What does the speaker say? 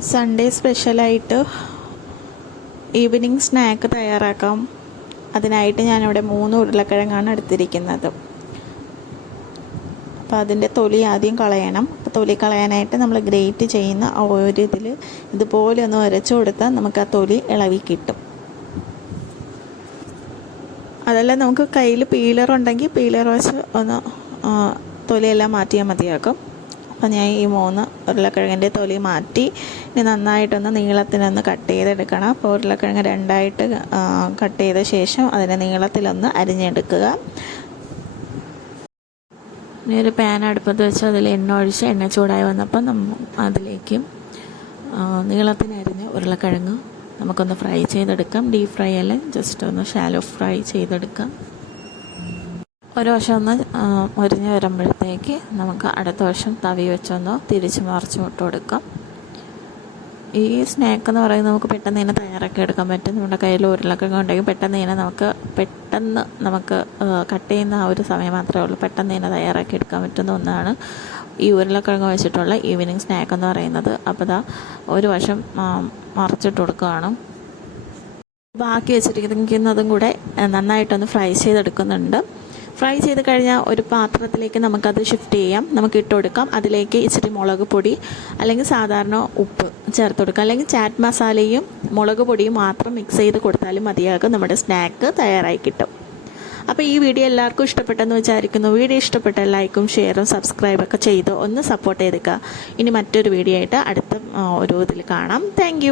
Sunday സ്പെഷ്യലായിട്ട് evening snack തയ്യാറാക്കാം. അതിനായിട്ട് ഞാനിവിടെ 3 ഉരുളക്കിഴങ്ങാണ് എടുത്തിരിക്കുന്നത്. അപ്പോൾ അതിൻ്റെ തൊലി ആദ്യം കളയണം. അപ്പോൾ തൊലി കളയാനായിട്ട് നമ്മൾ ഗ്രേറ്റ് ചെയ്യുന്ന ആ ഒരു ഇതിൽ ഇതുപോലെ ഒന്ന് ഉരച്ചു കൊടുത്താൽ നമുക്ക് ആ തൊലി ഇളവി കിട്ടും. അതല്ല നമുക്ക് കയ്യിൽ പീലർ ഉണ്ടെങ്കിൽ പീലർ വെച്ച് ഒന്ന് തൊലിയെല്ലാം മാറ്റിയാൽ മതിയാക്കും. അപ്പോൾ ഞാൻ ഈ 3 ഉരുളക്കിഴങ്ങിൻ്റെ തൊലി മാറ്റി ഇനി നന്നായിട്ടൊന്ന് നീളത്തിനൊന്ന് കട്ട് ചെയ്തെടുക്കണം. അപ്പോൾ ഉരുളക്കിഴങ്ങ് 2ആയിട്ട് കട്ട് ചെയ്ത ശേഷം അതിനെ നീളത്തിലൊന്ന് അരിഞ്ഞെടുക്കുക. ഇനി ഒരു പാൻ അടുപ്പത്ത് വെച്ച് അതിൽ എണ്ണ ഒഴിച്ച് എണ്ണ ചൂടായി വന്നപ്പോൾ അതിലേക്ക് നീളത്തിനരിഞ്ഞ ഉരുളക്കിഴങ്ങ് നമുക്കൊന്ന് ഫ്രൈ ചെയ്തെടുക്കാം. ഡീപ് ഫ്രൈ അല്ല, ജസ്റ്റ് ഒന്ന് ഷാലോ ഫ്രൈ ചെയ്തെടുക്കാം. ഒരു വശം ഒന്ന് മുരിഞ്ഞ് വരുമ്പോഴത്തേക്ക് നമുക്ക് അടുത്ത വശം തവി വെച്ചൊന്ന് തിരിച്ച് മറിച്ച് വിട്ട് കൊടുക്കാം. ഈ സ്നാക്ക് എന്ന് പറയുന്നത് നമുക്ക് പെട്ടെന്ന് തന്നെ തയ്യാറാക്കി എടുക്കാൻ പറ്റും. നമ്മുടെ കയ്യിൽ ഉരുളക്കിഴങ്ങ് ഉണ്ടെങ്കിൽ പെട്ടെന്ന് നമുക്ക് കട്ട് ചെയ്യുന്ന ആ ഒരു സമയം മാത്രമേ ഉള്ളൂ. പെട്ടെന്ന് തന്നെ തയ്യാറാക്കി എടുക്കാൻ പറ്റുന്ന ഒന്നാണ് ഈ ഉരുളക്കിഴങ്ങ് വെച്ചിട്ടുള്ള ഈവനിങ് സ്നാക്ക് എന്ന് പറയുന്നത്. അപ്പോൾ ദാ ഒരു വശം മറിച്ചിട്ട് കൊടുക്കുകയാണ്. ബാക്കി വെച്ചിരിക്കുന്നതും കൂടെ നന്നായിട്ടൊന്ന് ഫ്രൈ ചെയ്തെടുക്കുന്നുണ്ട്. ഫ്രൈ ചെയ്ത് കഴിഞ്ഞാൽ ഒരു പാത്രത്തിലേക്ക് നമുക്കത് ഷിഫ്റ്റ് ചെയ്യാം. നമുക്ക് ഇട്ട് കൊടുക്കാം. അതിലേക്ക് ഇച്ചിരി മുളക് പൊടി അല്ലെങ്കിൽ സാധാരണ ഉപ്പ് ചേർത്ത് കൊടുക്കാം. അല്ലെങ്കിൽ ചാറ്റ് മസാലയും മുളക് പൊടിയും മാത്രം മിക്സ് ചെയ്ത് കൊടുത്താലും മതിയാകും. നമ്മുടെ സ്നാക്ക് തയ്യാറായി കിട്ടും. അപ്പോൾ ഈ വീഡിയോ എല്ലാവർക്കും ഇഷ്ടപ്പെട്ടെന്ന് വിചാരിക്കുന്നു. വീഡിയോ ഇഷ്ടപ്പെട്ട ലൈക്കും ഷെയറും സബ്സ്ക്രൈബൊക്കെ ചെയ്ത് ഒന്ന് സപ്പോർട്ട് ചെയ്തേക്കുക. ഇനി മറ്റൊരു വീഡിയോ ആയിട്ട് അടുത്ത ഒരു ഇതിൽ കാണാം. താങ്ക്